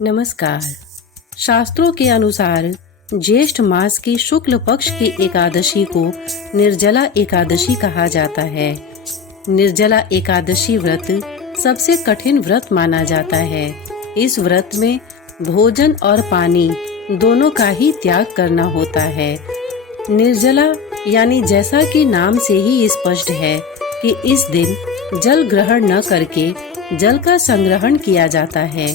नमस्कार। शास्त्रों के अनुसार ज्येष्ठ मास की शुक्ल पक्ष की एकादशी को निर्जला एकादशी कहा जाता है। निर्जला एकादशी व्रत सबसे कठिन व्रत माना जाता है। इस व्रत में भोजन और पानी दोनों का ही त्याग करना होता है। निर्जला यानी जैसा कि नाम से ही स्पष्ट है कि इस दिन जल ग्रहण न करके जल का संग्रहण किया जाता है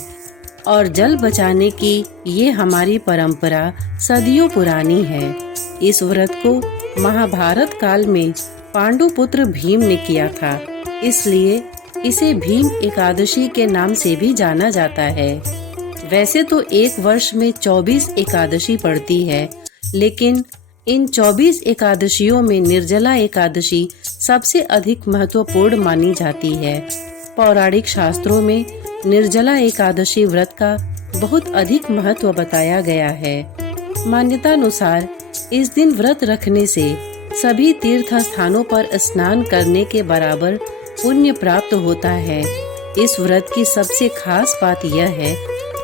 और जल बचाने की ये हमारी परंपरा सदियों पुरानी है। इस व्रत को महाभारत काल में पांडु पुत्र भीम ने किया था, इसलिए इसे भीम एकादशी के नाम से भी जाना जाता है। वैसे तो एक वर्ष में 24 एकादशी पड़ती है, लेकिन इन 24 एकादशियों में निर्जला एकादशी सबसे अधिक महत्वपूर्ण मानी जाती है। पौराणिक शास्त्रों में निर्जला एकादशी व्रत का बहुत अधिक महत्व बताया गया है। मान्यतानुसार इस दिन व्रत रखने से सभी तीर्थ स्थानों पर स्नान करने के बराबर पुण्य प्राप्त होता है। इस व्रत की सबसे खास बात यह है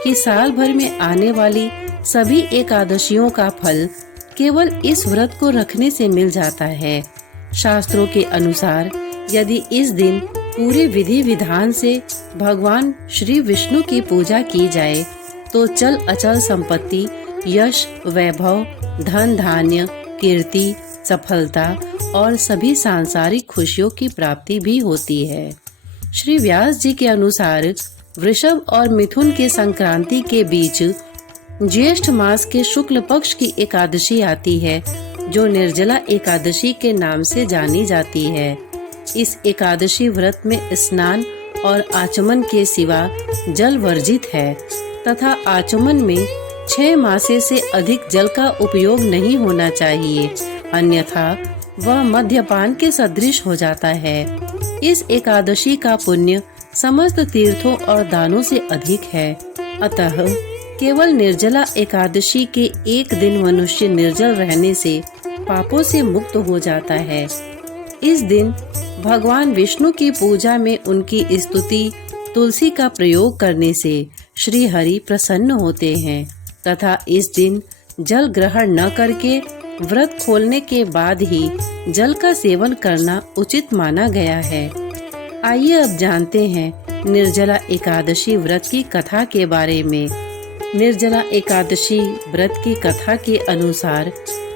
कि साल भर में आने वाली सभी एकादशियों का फल केवल इस व्रत को रखने से मिल जाता है। शास्त्रों के अनुसार यदि इस दिन पूरे विधि विधान से भगवान श्री विष्णु की पूजा की जाए तो चल अचल संपत्ति, यश, वैभव, धन धान्य, कीर्ति, सफलता और सभी सांसारिक खुशियों की प्राप्ति भी होती है। श्री व्यास जी के अनुसार वृषभ और मिथुन के संक्रांति के बीच ज्येष्ठ मास के शुक्ल पक्ष की एकादशी आती है, जो निर्जला एकादशी के नाम से जानी जाती है। इस एकादशी व्रत में स्नान और आचमन के सिवा जल वर्जित है तथा आचमन में 6 मासे से अधिक जल का उपयोग नहीं होना चाहिए, अन्यथा वह मद्यपान के सदृश हो जाता है। इस एकादशी का पुण्य समस्त तीर्थों और दानों से अधिक है। अतः केवल निर्जला एकादशी के एक दिन मनुष्य निर्जल रहने से पापों से मुक्त हो जाता है। इस दिन भगवान विष्णु की पूजा में उनकी स्तुति तुलसी का प्रयोग करने से श्री हरि प्रसन्न होते हैं तथा इस दिन जल ग्रहण न करके व्रत खोलने के बाद ही जल का सेवन करना उचित माना गया है। आइए अब जानते हैं निर्जला एकादशी व्रत की कथा के बारे में। निर्जला एकादशी व्रत की कथा के अनुसार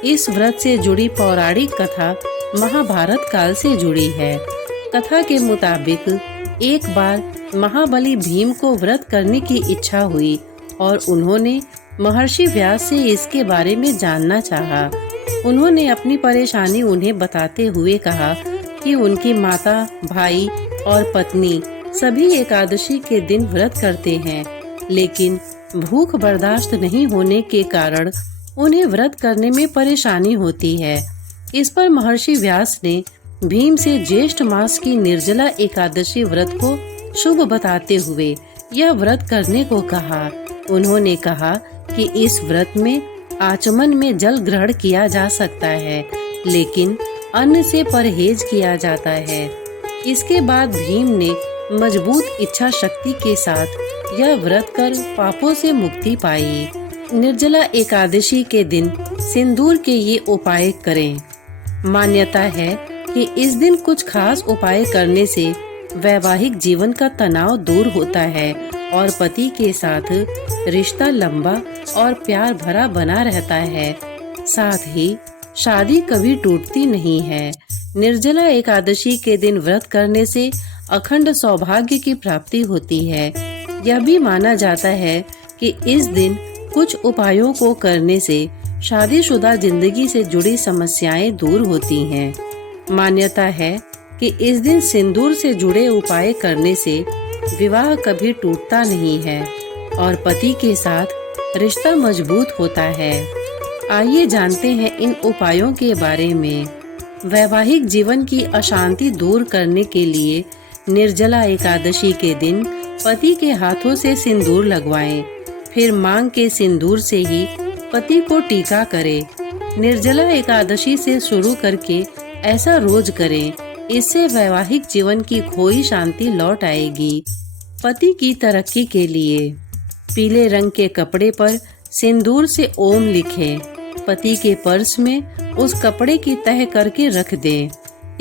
इस व्रत से जुड़ी पौराणिक कथा महाभारत काल से जुड़ी है। कथा के मुताबिक एक बार महाबली भीम को व्रत करने की इच्छा हुई और उन्होंने महर्षि व्यास से इसके बारे में जानना चाहा। उन्होंने अपनी परेशानी उन्हें बताते हुए कहा कि उनकी माता, भाई और पत्नी सभी एकादशी के दिन व्रत करते हैं, लेकिन भूख बर्दाश्त नहीं होने के कारण उन्हें व्रत करने में परेशानी होती है। इस पर महर्षि व्यास ने भीम से ज्येष्ठ मास की निर्जला एकादशी व्रत को शुभ बताते हुए यह व्रत करने को कहा। उन्होंने कहा कि इस व्रत में आचमन में जल ग्रहण किया जा सकता है, लेकिन अन्न से परहेज किया जाता है। इसके बाद भीम ने मजबूत इच्छा शक्ति के साथ यह व्रत कर पापों से मुक्ति पाई। निर्जला एकादशी के दिन सिंदूर के ये उपाय करें। मान्यता है कि इस दिन कुछ खास उपाय करने से वैवाहिक जीवन का तनाव दूर होता है और पति के साथ रिश्ता लंबा और प्यार भरा बना रहता है। साथ ही शादी कभी टूटती नहीं है। निर्जला एकादशी के दिन व्रत करने से अखंड सौभाग्य की प्राप्ति होती है। यह भी माना जाता है कि इस दिन कुछ उपायों को करने से शादीशुदा जिंदगी से जुड़ी समस्याएं दूर होती हैं। मान्यता है कि इस दिन सिंदूर से जुड़े उपाय करने से विवाह कभी टूटता नहीं है और पति के साथ रिश्ता मजबूत होता है। आइए जानते हैं इन उपायों के बारे में। वैवाहिक जीवन की अशांति दूर करने के लिए निर्जला एकादशी के दिन पति के हाथों से सिंदूर लगवाएं, फिर मांग के सिंदूर से ही पति को टीका करें। निर्जला एकादशी से शुरू करके ऐसा रोज करें, इससे वैवाहिक जीवन की खोई शांति लौट आएगी। पति की तरक्की के लिए पीले रंग के कपड़े पर सिंदूर से ओम लिखें। पति के पर्स में उस कपड़े की तह करके रख दें।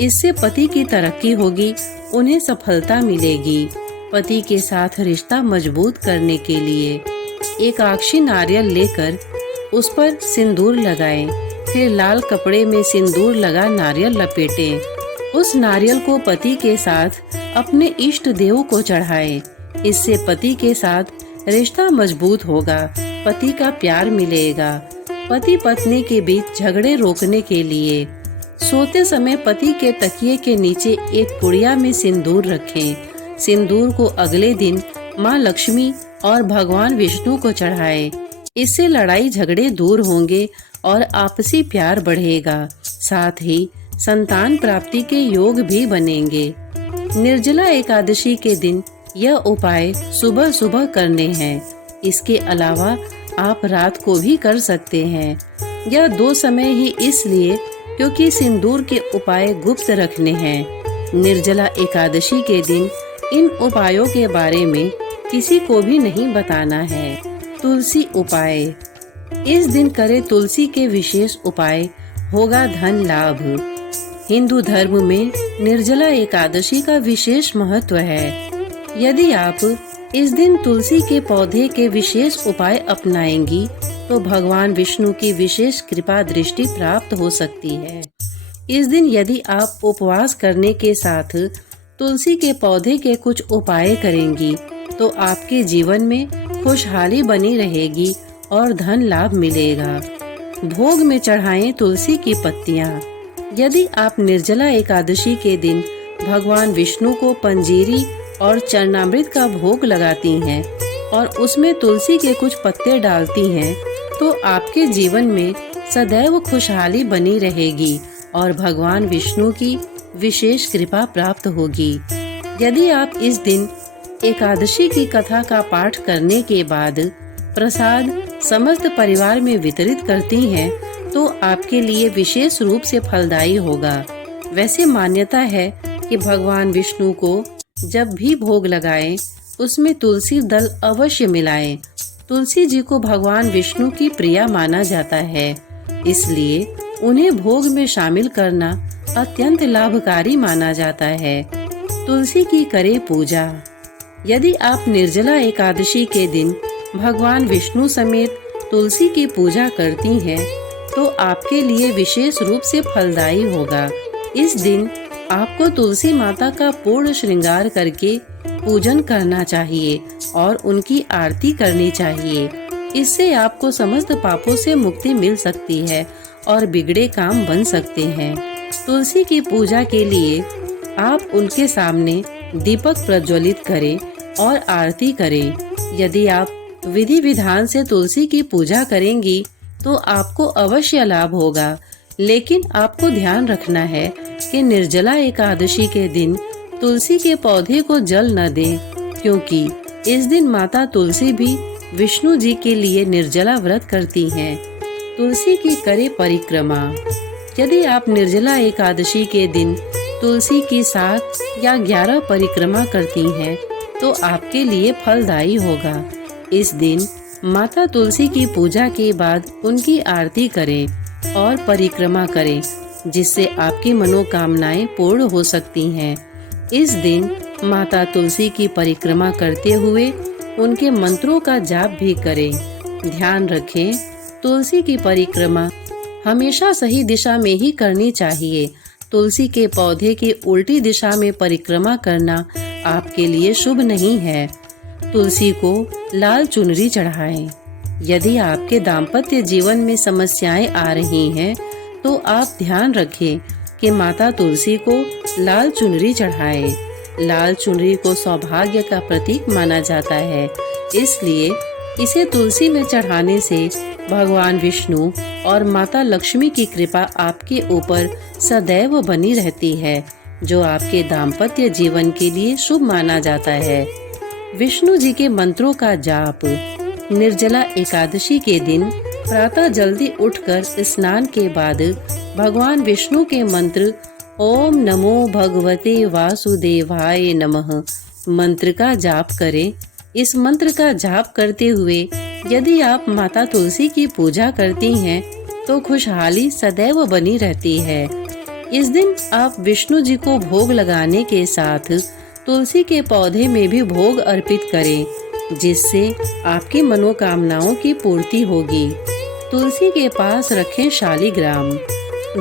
इससे पति की तरक्की होगी, उन्हें सफलता मिलेगी। पति के साथ रिश्ता मजबूत करने के लिए एक अक्षी नारियल लेकर उस पर सिंदूर लगाएं। फिर लाल कपड़े में सिंदूर लगा नारियल लपेटें। उस नारियल को पति के साथ अपने इष्ट देव को चढ़ाएं। इससे पति के साथ रिश्ता मजबूत होगा, पति का प्यार मिलेगा। पति पत्नी के बीच झगड़े रोकने के लिए सोते समय पति के तकिए के नीचे एक पुड़िया में सिंदूर रखें। सिंदूर को अगले दिन माँ लक्ष्मी और भगवान विष्णु को चढ़ाएं। इससे लड़ाई झगड़े दूर होंगे और आपसी प्यार बढ़ेगा। साथ ही संतान प्राप्ति के योग भी बनेंगे। निर्जला एकादशी के दिन यह उपाय सुबह सुबह करने हैं। इसके अलावा आप रात को भी कर सकते हैं। यह 2 समय ही इसलिए क्योंकि सिंदूर के उपाय गुप्त रखने हैं। निर्जला एकादशी के दिन इन उपायों के बारे में किसी को भी नहीं बताना है। तुलसी उपाय। इस दिन करें तुलसी के विशेष उपाय, होगा धन लाभ। हिंदू धर्म में निर्जला एकादशी का विशेष महत्व है। यदि आप इस दिन तुलसी के पौधे के विशेष उपाय अपनाएंगी तो भगवान विष्णु की विशेष कृपा दृष्टि प्राप्त हो सकती है। इस दिन यदि आप उपवास करने के साथ तुलसी के पौधे के कुछ उपाय करेंगी तो आपके जीवन में खुशहाली बनी रहेगी और धन लाभ मिलेगा। भोग में चढ़ाएं तुलसी की पत्तियां। यदि आप निर्जला एकादशी के दिन भगवान विष्णु को पंजीरी और चरणामृत का भोग लगाती हैं और उसमें तुलसी के कुछ पत्ते डालती हैं तो आपके जीवन में सदैव खुशहाली बनी रहेगी और भगवान विष्णु की विशेष कृपा प्राप्त होगी। यदि आप इस दिन एकादशी की कथा का पाठ करने के बाद प्रसाद समस्त परिवार में वितरित करती हैं तो आपके लिए विशेष रूप से फलदायी होगा। वैसे मान्यता है कि भगवान विष्णु को जब भी भोग लगाएं उसमें तुलसी दल अवश्य मिलाएं। तुलसी जी को भगवान विष्णु की प्रिया माना जाता है, इसलिए उन्हें भोग में शामिल करना अत्यंत लाभकारी माना जाता है। तुलसी की करें पूजा। यदि आप निर्जला एकादशी के दिन भगवान विष्णु समेत तुलसी की पूजा करती हैं तो आपके लिए विशेष रूप से फलदायी होगा। इस दिन आपको तुलसी माता का पूर्ण श्रृंगार करके पूजन करना चाहिए और उनकी आरती करनी चाहिए। इससे आपको समस्त पापों से मुक्ति मिल सकती है और बिगड़े काम बन सकते हैं। तुलसी की पूजा के लिए आप उनके सामने दीपक प्रज्वलित करें और आरती करें। यदि आप विधि विधान से तुलसी की पूजा करेंगी तो आपको अवश्य लाभ होगा, लेकिन आपको ध्यान रखना है कि निर्जला एकादशी के दिन तुलसी के पौधे को जल न दें, क्योंकि इस दिन माता तुलसी भी विष्णु जी के लिए निर्जला व्रत करती हैं। तुलसी की करें परिक्रमा। यदि आप निर्जला एकादशी के दिन तुलसी की 7 या 11 परिक्रमा करती हैं तो आपके लिए फलदायी होगा। इस दिन माता तुलसी की पूजा के बाद उनकी आरती करें और परिक्रमा करें, जिससे आपकी मनोकामनाएं पूर्ण हो सकती हैं। इस दिन माता तुलसी की परिक्रमा करते हुए उनके मंत्रों का जाप भी करें। ध्यान रखें, तुलसी की परिक्रमा हमेशा सही दिशा में ही करनी चाहिए। तुलसी के पौधे की उल्टी दिशा में परिक्रमा करना आपके लिए शुभ नहीं है। तुलसी को लाल चुनरी चढ़ाएं। यदि आपके दाम्पत्य जीवन में समस्याएं आ रही हैं, तो आप ध्यान रखें कि माता तुलसी को लाल चुनरी चढ़ाएं। लाल चुनरी को सौभाग्य का प्रतीक माना जाता है, इसलिए इसे तुलसी में चढ़ाने से भगवान विष्णु और माता लक्ष्मी की कृपा आपके ऊपर सदैव बनी रहती है, जो आपके दाम्पत्य जीवन के लिए शुभ माना जाता है। विष्णु जी के मंत्रों का जाप। निर्जला एकादशी के दिन प्रातः जल्दी उठकर स्नान के बाद भगवान विष्णु के मंत्र ओम नमो भगवते वासुदेवाय नमः मंत्र का जाप करें। इस मंत्र का जाप करते हुए यदि आप माता तुलसी की पूजा करती हैं तो खुशहाली सदैव बनी रहती है। इस दिन आप विष्णु जी को भोग लगाने के साथ तुलसी के पौधे में भी भोग अर्पित करें, जिससे आपकी मनोकामनाओं की पूर्ति होगी। तुलसी के पास रखें शालिग्राम।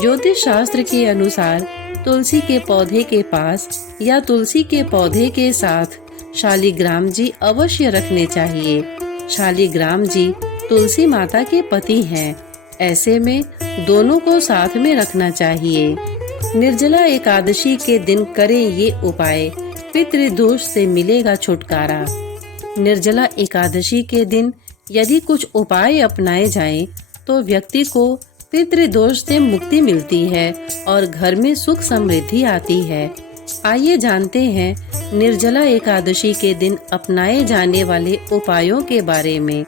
ज्योतिष शास्त्र के अनुसार तुलसी के पौधे के पास या तुलसी के पौधे के साथ शालिग्राम जी अवश्य रखने चाहिए। शालिग्राम जी तुलसी माता के पति हैं, ऐसे में दोनों को साथ में रखना चाहिए। निर्जला एकादशी के दिन करें ये उपाय, पितृदोष से मिलेगा छुटकारा। निर्जला एकादशी के दिन यदि कुछ उपाय अपनाए जाएं, तो व्यक्ति को पितृदोष से मुक्ति मिलती है और घर में सुख समृद्धि आती है। आइए जानते हैं निर्जला एकादशी के दिन अपनाए जाने वाले उपायों के बारे में।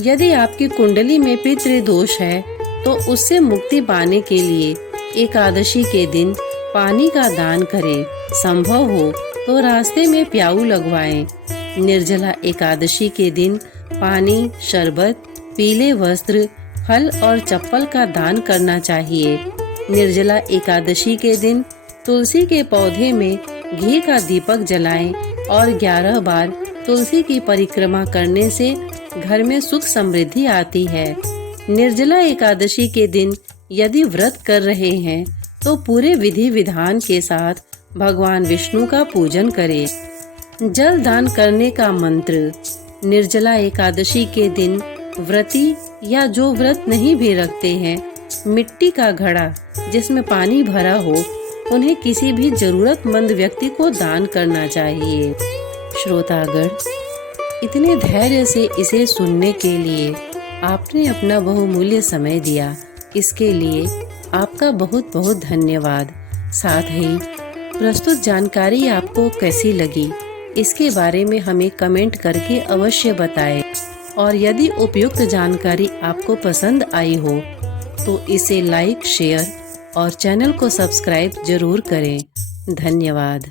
यदि आपकी कुंडली में पितृदोष है तो उससे मुक्ति पाने के लिए एकादशी के दिन पानी का दान करें। संभव हो तो रास्ते में प्याऊ लगवाएं। निर्जला एकादशी के दिन पानी, शरबत, पीले वस्त्र, फल और चप्पल का दान करना चाहिए। निर्जला एकादशी के दिन तुलसी के पौधे में घी का दीपक जलाएं और 11 बार तुलसी की परिक्रमा करने से घर में सुख समृद्धि आती है। निर्जला एकादशी के दिन यदि व्रत कर रहे हैं तो पूरे विधि विधान के साथ भगवान विष्णु का पूजन करें। जल दान करने का मंत्र। निर्जला एकादशी के दिन व्रती या जो व्रत नहीं भी रखते हैं, मिट्टी का घड़ा जिसमें पानी भरा हो उन्हें किसी भी जरूरतमंद व्यक्ति को दान करना चाहिए। श्रोतागण, इतने धैर्य से इसे सुनने के लिए आपने अपना बहुमूल्य समय दिया, इसके लिए आपका बहुत बहुत धन्यवाद। साथ ही प्रस्तुत जानकारी आपको कैसी लगी, इसके बारे में हमें कमेंट करके अवश्य बताएं। और यदि उपयुक्त जानकारी आपको पसंद आई हो तो इसे लाइक, शेयर और चैनल को सब्सक्राइब जरूर करें। धन्यवाद।